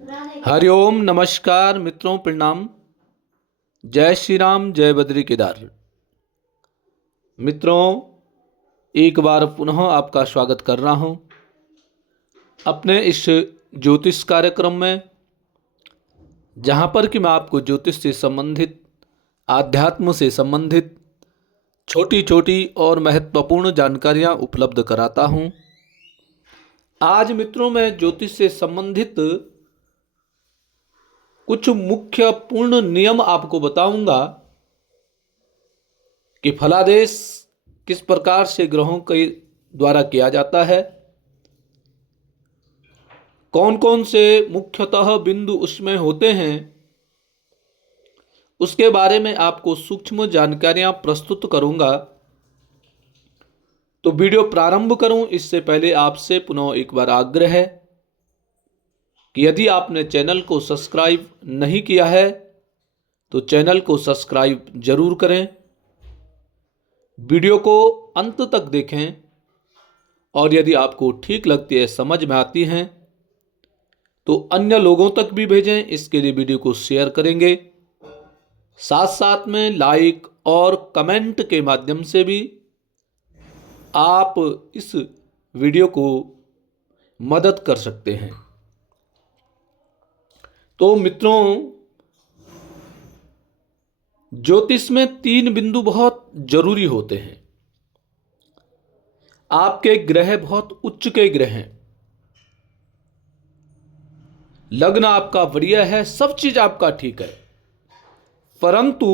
हरिओम नमस्कार मित्रों, प्रणाम। जय श्री राम, जय बद्री केदार। मित्रों, एक बार पुनः आपका स्वागत कर रहा हूं अपने इस ज्योतिष कार्यक्रम में, जहां पर कि मैं आपको ज्योतिष से संबंधित, आध्यात्म से संबंधित छोटी छोटी और महत्वपूर्ण जानकारियां उपलब्ध कराता हूं। आज मित्रों, मैं ज्योतिष से संबंधित कुछ मुख्य पूर्ण नियम आपको बताऊंगा कि फलादेश किस प्रकार से ग्रहों के द्वारा किया जाता है, कौन कौन से मुख्यतः बिंदु उसमें होते हैं, उसके बारे में आपको सूक्ष्म जानकारियां प्रस्तुत करूंगा। तो वीडियो प्रारंभ करूं इससे पहले आपसे पुनः एक बार आग्रह है कि यदि आपने चैनल को सब्सक्राइब नहीं किया है तो चैनल को सब्सक्राइब जरूर करें, वीडियो को अंत तक देखें और यदि आपको ठीक लगती है, समझ में आती हैं, तो अन्य लोगों तक भी भेजें। इसके लिए वीडियो को शेयर करेंगे, साथ साथ में लाइक और कमेंट के माध्यम से भी आप इस वीडियो को मदद कर सकते हैं। तो मित्रों, ज्योतिष में 3 बिंदु बहुत जरूरी होते हैं। आपके ग्रह बहुत उच्च के ग्रह हैं, लग्न आपका बढ़िया है, सब चीज आपका ठीक है, परंतु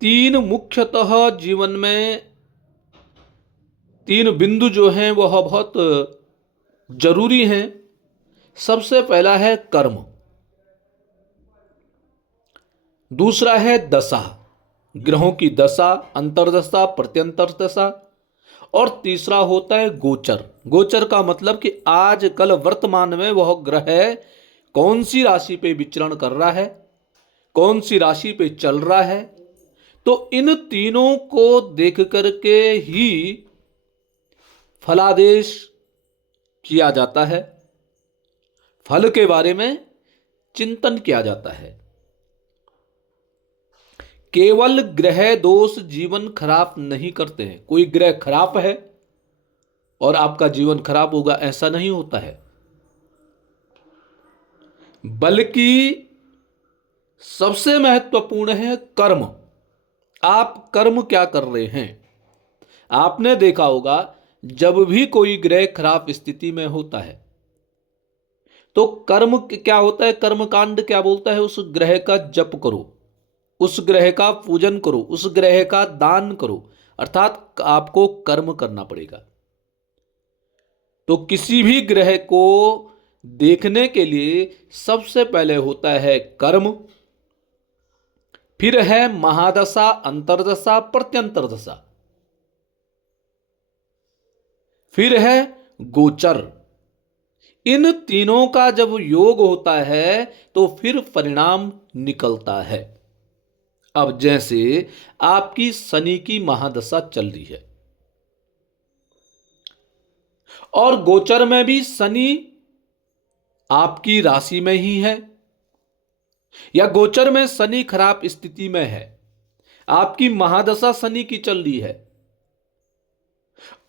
3 मुख्यतः जीवन में 3 बिंदु जो हैं वह बहुत जरूरी हैं। सबसे पहला है कर्म, दूसरा है दशा, ग्रहों की दशा, अंतर्दशा, प्रत्यंतर दशा, और तीसरा होता है गोचर। गोचर का मतलब कि आज कल वर्तमान में वह ग्रह कौन सी राशि पे विचरण कर रहा है, कौन सी राशि पे चल रहा है। तो इन तीनों को देख करके ही फलादेश किया जाता है, फल के बारे में चिंतन किया जाता है। केवल ग्रह दोष जीवन खराब नहीं करते हैं। कोई ग्रह खराब है और आपका जीवन खराब होगा, ऐसा नहीं होता है, बल्कि सबसे महत्वपूर्ण है कर्म। आप कर्म क्या कर रहे हैं। आपने देखा होगा, जब भी कोई ग्रह खराब स्थिति में होता है तो कर्म क्या होता है, कर्मकांड क्या बोलता है, उस ग्रह का जप करो, उस ग्रह का पूजन करो, उस ग्रह का दान करो, अर्थात आपको कर्म करना पड़ेगा। तो किसी भी ग्रह को देखने के लिए सबसे पहले होता है कर्म, फिर है महादशा, अंतर्दशा, प्रत्यंतर दशा, फिर है गोचर। इन तीनों का जब योग होता है तो फिर परिणाम निकलता है। अब जैसे आपकी शनि की महादशा चल रही है और गोचर में भी शनि आपकी राशि में ही है, या गोचर में शनि खराब स्थिति में है, आपकी महादशा शनि की चल रही है,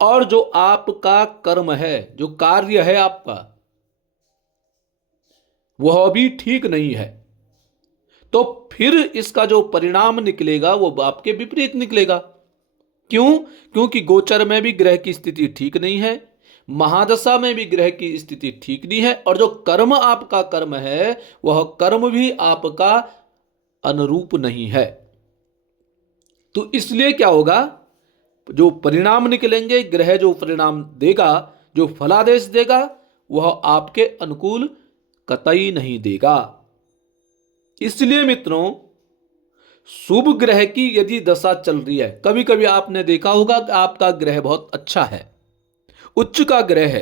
और जो आपका कर्म है, जो कार्य है आपका, वह भी ठीक नहीं है, तो फिर इसका जो परिणाम निकलेगा वो आपके विपरीत निकलेगा। क्यों? क्योंकि गोचर में भी ग्रह की स्थिति ठीक नहीं है, महादशा में भी ग्रह की स्थिति ठीक नहीं है, और जो कर्म आपका कर्म है वह कर्म भी आपका अनुरूप नहीं है। तो इसलिए क्या होगा, जो परिणाम निकलेंगे, ग्रह जो परिणाम देगा, जो फलादेश देगा, वह आपके अनुकूल कतई नहीं देगा। इसलिए मित्रों, शुभ ग्रह की यदि दशा चल रही है, कभी कभी आपने देखा होगा कि आपका ग्रह बहुत अच्छा है, उच्च का ग्रह है,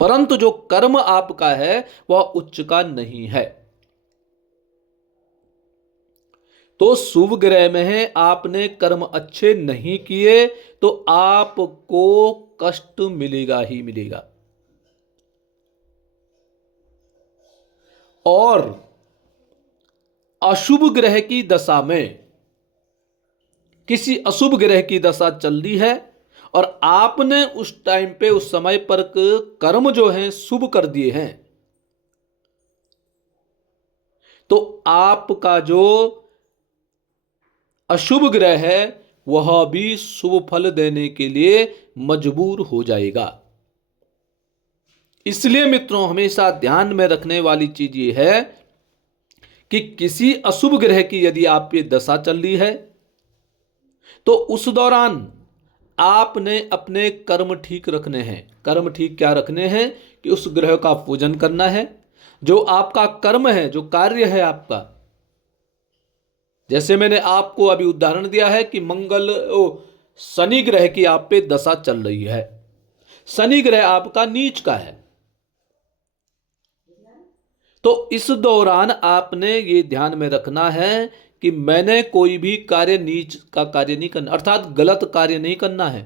परंतु जो कर्म आपका है वह उच्च का नहीं है। तो शुभ ग्रह में है, आपने कर्म अच्छे नहीं किए तो आपको कष्ट मिलेगा ही मिलेगा। और अशुभ ग्रह की दशा में, किसी अशुभ ग्रह की दशा चल रही है और आपने उस टाइम पे, उस समय पर कर्म जो हैं शुभ कर दिए हैं, तो आपका जो अशुभ ग्रह है वह भी शुभ फल देने के लिए मजबूर हो जाएगा। इसलिए मित्रों, हमेशा ध्यान में रखने वाली चीज ये है कि किसी अशुभ ग्रह की यदि आप पे दशा चल रही है तो उस दौरान आपने अपने कर्म ठीक रखने हैं। कर्म ठीक क्या रखने हैं कि उस ग्रह का पूजन करना है। जो आपका कर्म है, जो कार्य है आपका, जैसे मैंने आपको अभी उदाहरण दिया है कि शनि ग्रह की आप पे दशा चल रही है, शनि ग्रह आपका नीच का है, तो इस दौरान आपने ये ध्यान में रखना है कि मैंने कोई भी कार्य नीच का कार्य नहीं करना, अर्थात गलत कार्य नहीं करना है।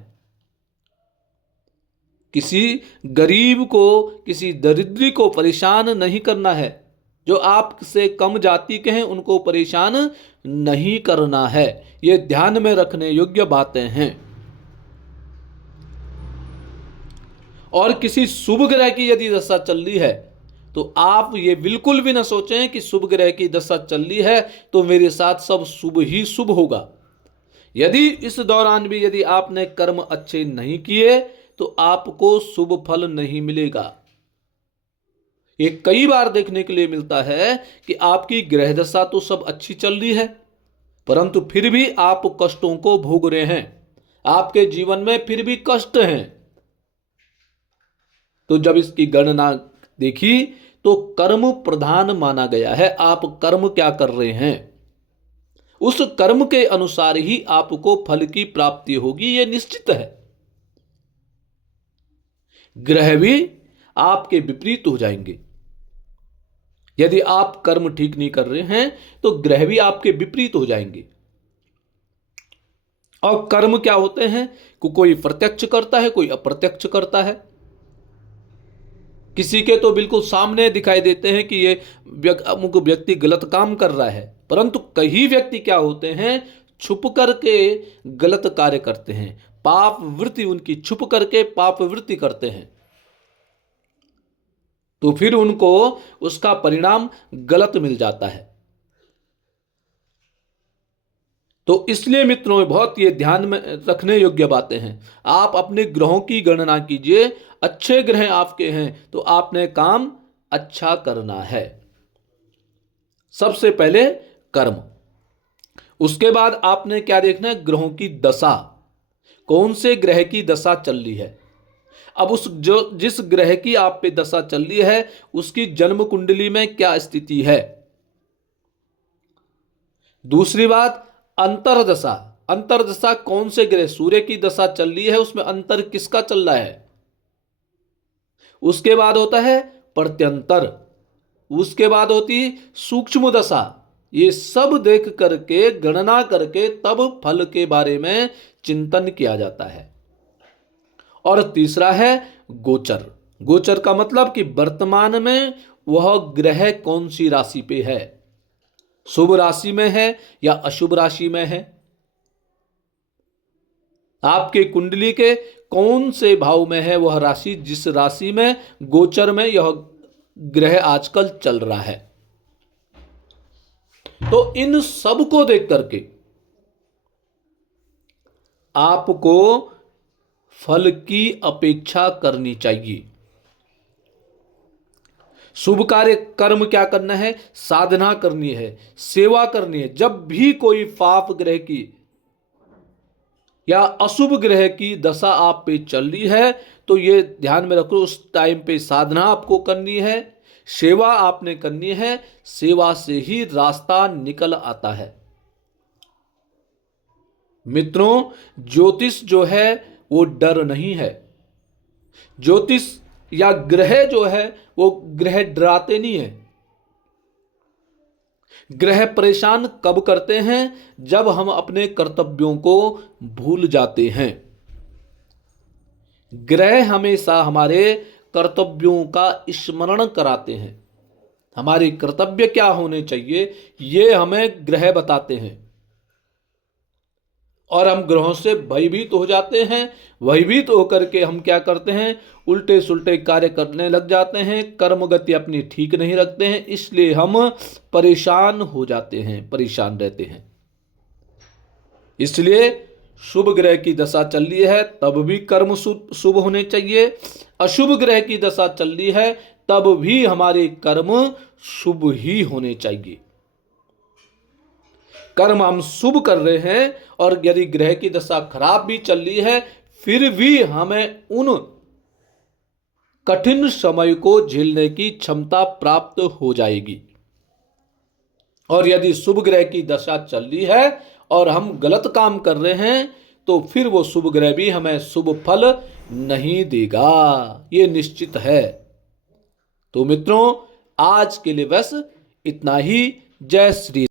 किसी गरीब को, किसी दरिद्री को परेशान नहीं करना है। जो आपसे कम जाति के हैं उनको परेशान नहीं करना है। ये ध्यान में रखने योग्य बातें हैं। और किसी शुभ ग्रह की यदि दशा चल रही है तो आप ये बिल्कुल भी ना सोचें कि शुभ ग्रह की दशा चल रही है तो मेरे साथ सब शुभ ही शुभ होगा। यदि इस दौरान भी यदि आपने कर्म अच्छे नहीं किए तो आपको शुभ फल नहीं मिलेगा। ये कई बार देखने के लिए मिलता है कि आपकी ग्रह दशा तो सब अच्छी चल रही है परंतु फिर भी आप कष्टों को भोग रहे हैं, आपके जीवन में फिर भी कष्ट हैं। तो जब इसकी गणना देखी तो कर्म प्रधान माना गया है। आप कर्म क्या कर रहे हैं, उस कर्म के अनुसार ही आपको फल की प्राप्ति होगी, यह निश्चित है। ग्रह भी आपके विपरीत हो जाएंगे। यदि आप कर्म ठीक नहीं कर रहे हैं तो ग्रह भी आपके विपरीत हो जाएंगे। और कर्म क्या होते हैं, कोई प्रत्यक्ष करता है, कोई अप्रत्यक्ष करता है। किसी के तो बिल्कुल सामने दिखाई देते हैं कि ये अमुक व्यक्ति गलत काम कर रहा है, परंतु कई व्यक्ति क्या होते हैं, छुप करके गलत कार्य करते हैं। पाप वृत्ति उनकी छुप करके पाप वृत्ति करते हैं, तो फिर उनको उसका परिणाम गलत मिल जाता है। तो इसलिए मित्रों, बहुत ये ध्यान में रखने योग्य बातें हैं। आप अपने ग्रहों की गणना कीजिए, अच्छे ग्रह आपके हैं तो आपने काम अच्छा करना है। सबसे पहले कर्म, उसके बाद आपने क्या देखना है, ग्रहों की दशा, कौन से ग्रह की दशा चल रही है। अब जिस ग्रह की आप पे दशा चल रही है उसकी जन्म कुंडली में क्या स्थिति है। दूसरी बात, अंतरदशा। अंतरदशा कौन से ग्रह, सूर्य की दशा चल रही है उसमें अंतर किसका चल रहा है। उसके बाद होता है प्रत्यंतर, उसके बाद होती है सूक्ष्म दशा। ये सब देख करके, गणना करके तब फल के बारे में चिंतन किया जाता है। और तीसरा है गोचर। गोचर का मतलब कि वर्तमान में वह ग्रह कौन सी राशि पे है, शुभ राशि में है या अशुभ राशि में है। आपके कुंडली के कौन से भाव में है वह राशि, जिस राशि में गोचर में यह ग्रह आजकल चल रहा है। तो इन सब को देख करके आपको फल की अपेक्षा करनी चाहिए। शुभ कार्य कर्म क्या करना है, साधना करनी है, सेवा करनी है। जब भी कोई पाप ग्रह की या अशुभ ग्रह की दशा आप पे चल रही है तो ये ध्यान में रखो, उस टाइम पे साधना आपको करनी है, सेवा आपने करनी है। सेवा से ही रास्ता निकल आता है। मित्रों, ज्योतिष जो है वो डर नहीं है। ज्योतिष या ग्रह जो है वो ग्रह डराते नहीं है। ग्रह परेशान कब करते हैं, जब हम अपने कर्तव्यों को भूल जाते हैं। ग्रह हमेशा हमारे कर्तव्यों का स्मरण कराते हैं। हमारे कर्तव्य क्या होने चाहिए, ये हमें ग्रह बताते हैं। और हम ग्रहों से भयभीत हो जाते हैं। भयभीत होकर के हम क्या करते हैं, उल्टे सुल्टे कार्य करने लग जाते हैं, कर्म गति अपनी ठीक नहीं रखते हैं, इसलिए हम परेशान हो जाते हैं, परेशान रहते हैं। इसलिए शुभ ग्रह की दशा चल रही है तब भी कर्म शुभ होने चाहिए, अशुभ ग्रह की दशा चल रही है तब भी हमारे कर्म शुभ ही होने चाहिए। कर्म हम शुभ कर रहे हैं और यदि ग्रह की दशा खराब भी चल रही है फिर भी हमें उन कठिन समय को झेलने की क्षमता प्राप्त हो जाएगी। और यदि शुभ ग्रह की दशा चल रही है और हम गलत काम कर रहे हैं तो फिर वो शुभ ग्रह भी हमें शुभ फल नहीं देगा, ये निश्चित है। तो मित्रों, आज के लिए बस इतना ही। जय श्री